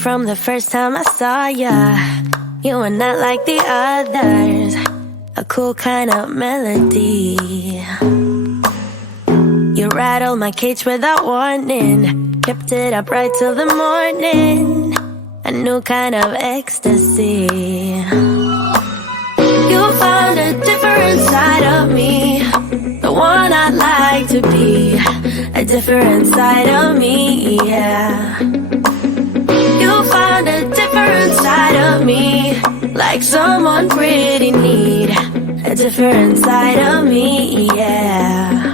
from the first time I saw ya. You were not like the others, a cool kind of melody. You rattled my cage without warning, kept it up right till the morning. A new kind of ecstasy. You found a different side of me, the one I'd like to be. A different side of me, yeah. You found a different side of me, like someone pretty neat. A different side of me, yeah.